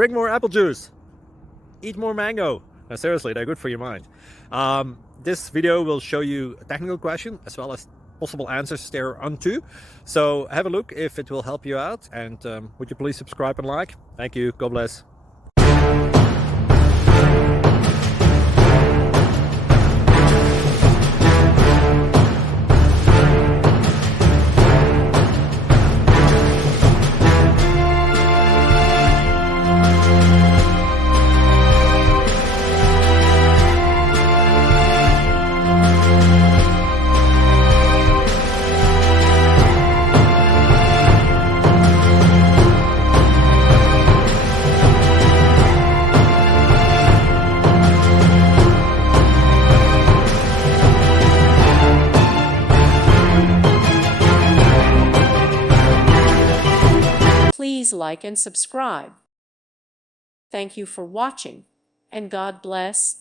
drink more apple juice, eat more mango. No, seriously, they're good for your mind. This video will show you a technical question as well as possible answers thereunto. So have a look if it will help you out, and would you please subscribe and like? Thank you. God bless. Please like and subscribe. Thank you for watching, and God bless.